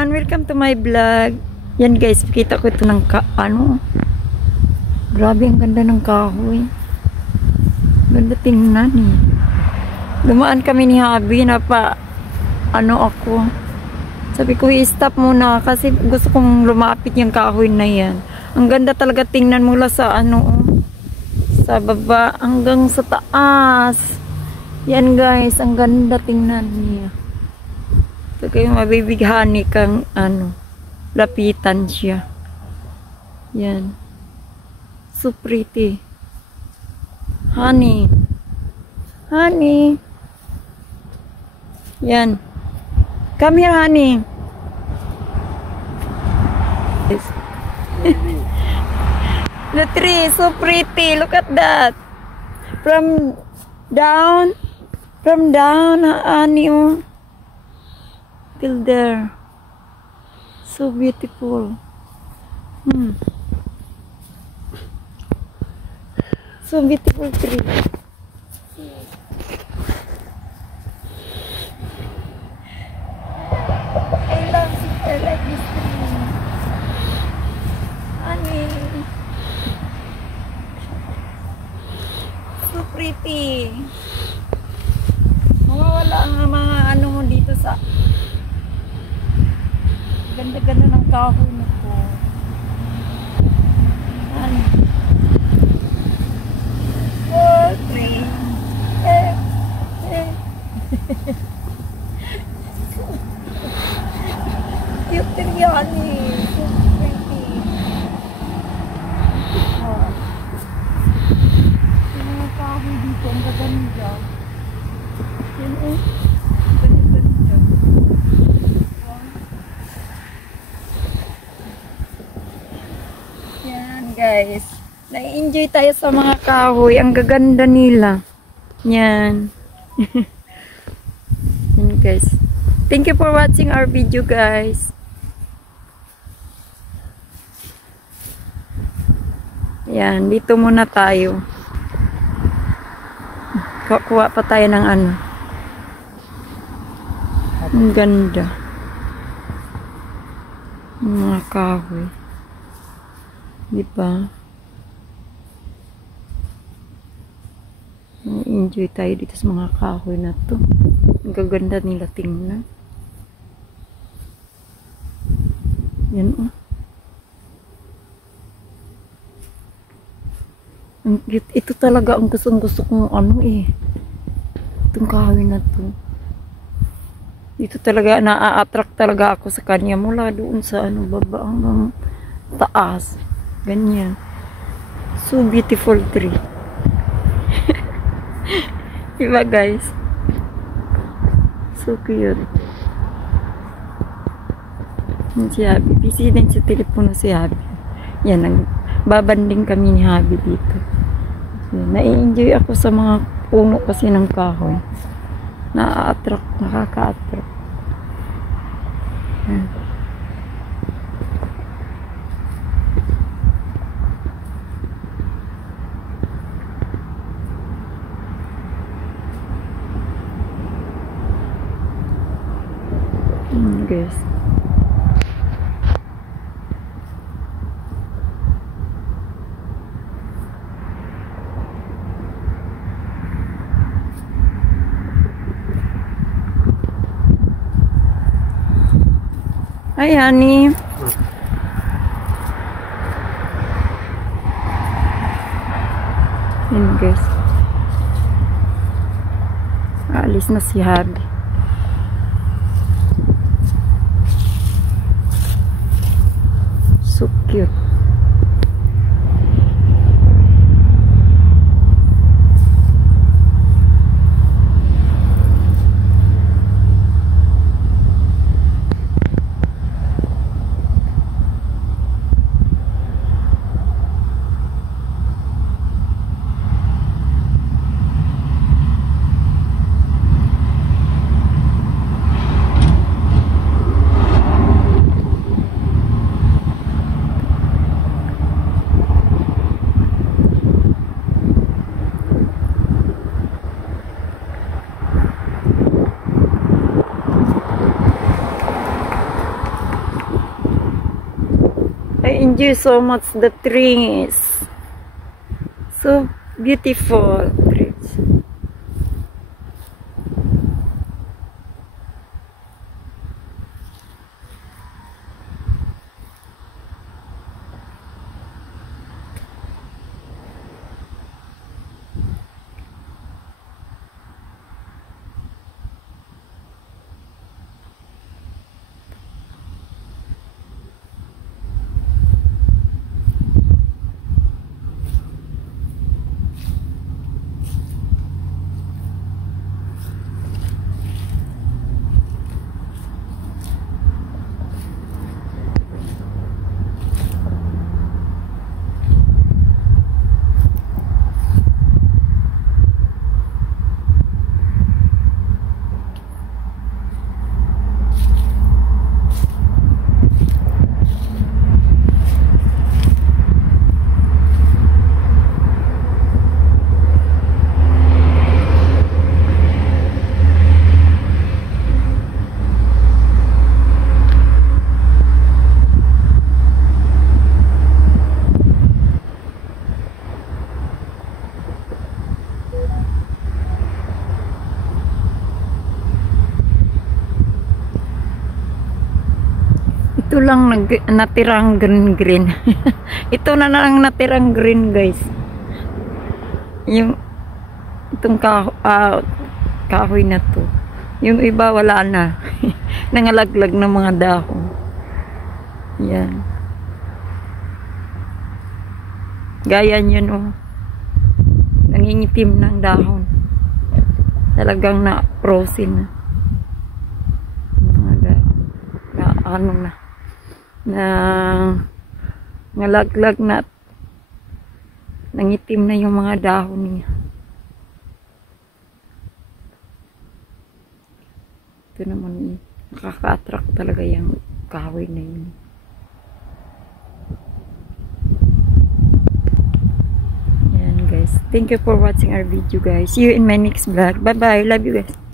everyone, welcome to my vlog. Yan guys, kita ko ito ng grabe ang ganda ng kahoy. Ganda tingnan eh. Dumaan kami ni Habi na ako. Sabi ko, i-stop muna kasi gusto kong lumapit yung kahoy na yan. Ang ganda talaga tingnan mula sa sa baba hanggang sa taas. Yan guys, ang ganda tingnan niya. So kayo mabibighani kang lapitan siya. Yan. So pretty. Honey. Honey. Yan. Come here, honey. The tree is so pretty. Look at that. From down, honey, till there. So beautiful. So beautiful tree. I like this tree. Honey. So pretty. Mawawala ang mga mo dito sa ganda-ganda ng kahoy na po. Honey. Oh, tree. Cute tree, honey. So pretty. Oh. Yung mga kahoy dito, ang gaganda. Yan ganda-ganda. Yan guys. Na-enjoy tayo sa mga kahoy. Ang gaganda nila. Yan. Yan guys. Thank you for watching our video guys. Yan. Dito muna tayo. Kuha pa tayo ng Ang ganda. Mga kahoy. Diba? Enjoy tayo dito sa mga kahoy na to. Ang gaganda nila tingnan. Yan Ang cute. Ito talaga ang gusto kong itong kahoy na to. Dito talaga na-attract talaga ako sa kanya mula doon sa baba hanggang taas. Ganyan. So beautiful tree. Diba guys? So cute. Si Habi. Busy din sa telepono si Habi. Yan, nagbabanding kami ni Habi dito. So, nai-enjoy ako sa mga puno kasi ng kahoy. Na-attract, nakaka-attract. Yan. Guys. Hi, honey. Yan, guys. Aalis na si Habi. So cute. enjoy so much the trees. So beautiful trees. Ito lang natirang green. Ito na lang natirang green, guys. Itong kahoy na to. Yung iba wala na. Nangalaglag ng mga dahon. Yan. Gaya nyo, no. Nangingitim ng dahon. Talagang na-frozen na. Mga dahon. Ano na. Ngalaglag na. Nangitim na yung mga dahon niya. Ito naman, nakaka-attract talaga yung kahoy na yun. Yan, guys. Thank you for watching our video, guys. See you in my next vlog. Bye-bye. Love you, guys.